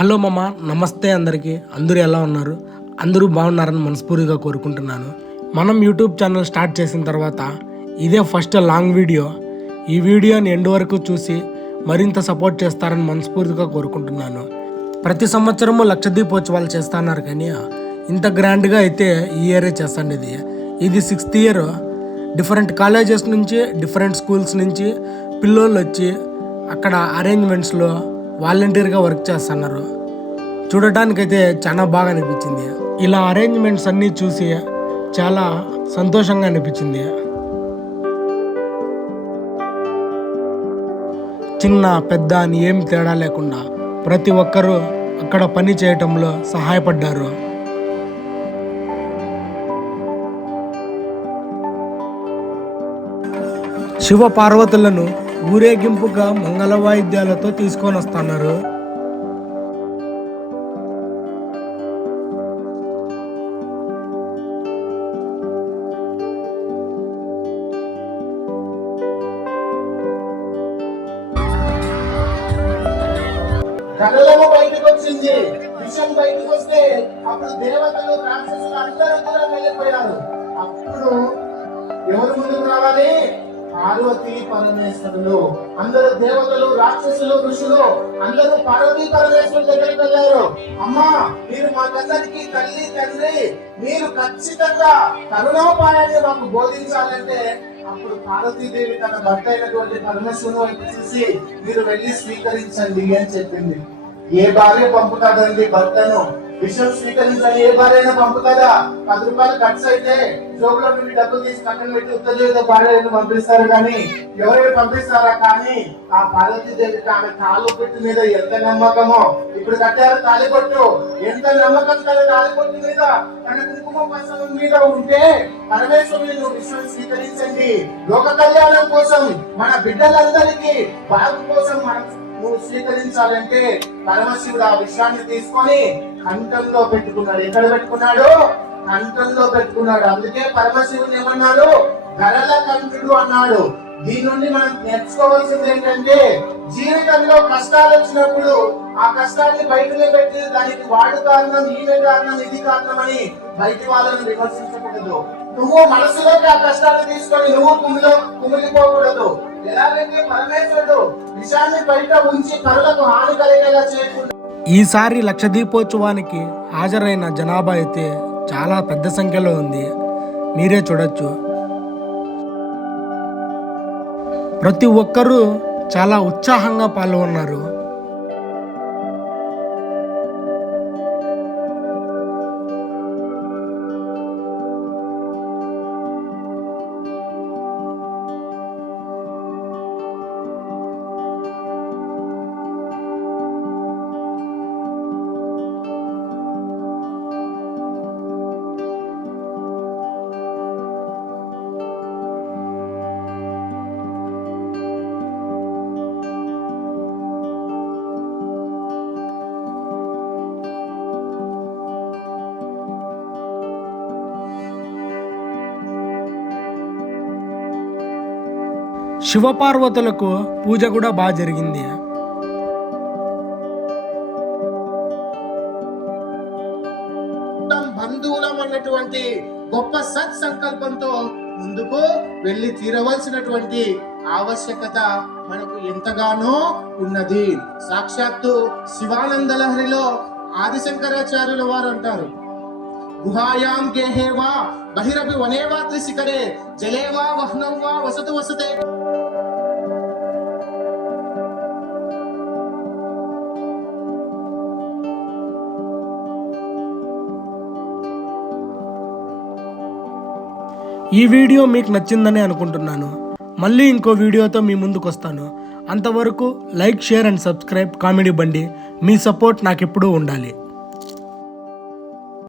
Hello మామ, నమస్తే అందరికీ. అందరూ ఎలా ఉన్నారు? అందరూ బాగున్నారని మనస్ఫూర్తిగా కోరుకుంటున్నాను. మనం యూట్యూబ్ ఛానల్ స్టార్ట్ చేసిన తర్వాత ఇదే ఫస్ట్ లాంగ్ వీడియో. ఈ వీడియోని ఎండ్ వరకు చూసి మరింత సపోర్ట్ చేస్తారని మనస్ఫూర్తిగా కోరుకుంటున్నాను. ప్రతి సంవత్సరము లక్షదీపోత్సవాలు చేస్తున్నారు, కానీ ఇంత గ్రాండ్గా అయితే ఈ ఇయరే చేస్తాండేది. ఇది 6th ఇయర్. డిఫరెంట్ కాలేజెస్ నుంచి, డిఫరెంట్ స్కూల్స్ నుంచి పిల్లోళ్ళు వచ్చి అక్కడ అరేంజ్మెంట్స్లో వాలంటీర్గా వర్క్ చేస్తున్నారు. చూడటానికైతే చాలా బాగా అనిపించింది. ఇలా అరేంజ్మెంట్స్ అన్నీ చూసి చాలా సంతోషంగా అనిపించింది. చిన్న పెద్ద అని ఏం తేడా లేకుండా ప్రతి ఒక్కరూ అక్కడ పని చేయటంలో సహాయపడ్డారు. శివ పార్వతులను ఊరేగింపుగా మంగళ వాయిద్యాలతో తీసుకొని వస్తున్నారు. కళలము బయటకు వచ్చింది, విషయం బయటకు వస్తే అప్పుడు దేవతలు రాక్షసులు అందరూ వెళ్ళిపోయారు. అప్పుడు ఎవరు ముందుకు రావాలి? పార్వతీ పరమేశ్వరులు. అందరూ దేవతలు, రాక్షసులు, ఋషులు అందరూ పార్వతీ పరమేశ్వరుల దగ్గరికి వెళ్ళారు. అమ్మా, మీరు మాకందరికి తల్లి తండ్రి, మీరు ఖచ్చితంగా కరుణోపాయాన్ని మాకు బోధించాలంటే అప్పుడు పార్వతీదేవి తన భర్త అయినటువంటి పరమేశ్వరుని వైపు చూసి మీరు వెళ్ళి స్వీకరించండి అని చెప్పింది. ఏ భార్య పంపుతాదండి భర్తను? విషయం స్వీకరించని ఏ భార్య అయినా పంపుతారా? 10 రూపాయలు ఖర్చు అయితే జోబులో నుండి డబ్బులు తీసి కట్టలు పెట్టి ఉత్తర భార్యను పంపిస్తారు, కానీ ఎవరైనా పంపిస్తారా? కానీ ఆ పార్వతీదేవికి ఆమె తాళిబొట్టు మీద ఎంత నమ్మకమో, ఇప్పుడు కట్టారు తాళిబొట్టు, ఎంత నమ్మకం తన తాళిబొట్టు మీద, తన కుంకుమ పసవం మీద ఉంటే పరమేశ్వరుని విషయం స్వీకరించండి, లోక కళ్యాణం కోసం, మన బిడ్డలందరికీ బాగు కోసం నువ్వు స్వీకరించాలంటే పరమశివుడు ఆ విషయాన్ని తీసుకొని కంఠంలో పెట్టుకున్నాడు. ఎక్కడ పెట్టుకున్నాడు? కంఠంలో పెట్టుకున్నాడు. అందుకే పరమశివుడు ఏమన్నాడు? గరళ కంఠుడు అన్నాడు. దీని నుండి మనం నేర్చుకోవాల్సింది ఏంటంటే, జీవితంలో కష్టాలు వచ్చినప్పుడు ఆ కష్టాన్ని బయటలో పెట్టి దానికి వాడు కారణం, ఈమె కారణం, ఇది కారణం అని బయట వాళ్ళని విమర్శించకూడదు. నువ్వు మనసులోకి ఆ కష్టాన్ని తీసుకొని నువ్వు కుమిలిపోకూడదు. ఎలాగైతే పరమేశ్వరుడు విషయాన్ని బయట ఉంచి పరులకు హాని కలిగేలా చేయకుండా. ఈసారి లక్షదీపోత్సవానికి హాజరైన జనాభా అయితే చాలా పెద్ద సంఖ్యలో ఉంది. మీరే చూడొచ్చు. ప్రతి ఒక్కరూ చాలా ఉత్సాహంగా పాల్గొన్నారు. శివపార్వతులకు పూజ కూడా బాగా జరిగింది. బంధువులం అన్నటువంటి గొప్ప సత్సంకల్పంతో ముందుకు వెళ్ళి తీరవలసినటువంటి ఆవశ్యకత మనకు ఎంతగానో ఉన్నది. సాక్షాత్తు శివానంద లహరిలో ఆదిశంకరాచార్యుల వారు అంటారు, గుహాయాం గేహేవా బహిరపి వనేవా త్రిశిఖరే జలేవా వహ్నవ్వా వసతు వసతే. ఈ వీడియో మీకు నచ్చిందని అనుకుంటున్నాను. మళ్ళీ ఇంకో వీడియోతో మీ ముందుకు వస్తాను. అంతవరకు like, share and subscribe comedy బండి. మీ సపోర్ట్ నాకు ఎప్పుడూ ఉండాలి.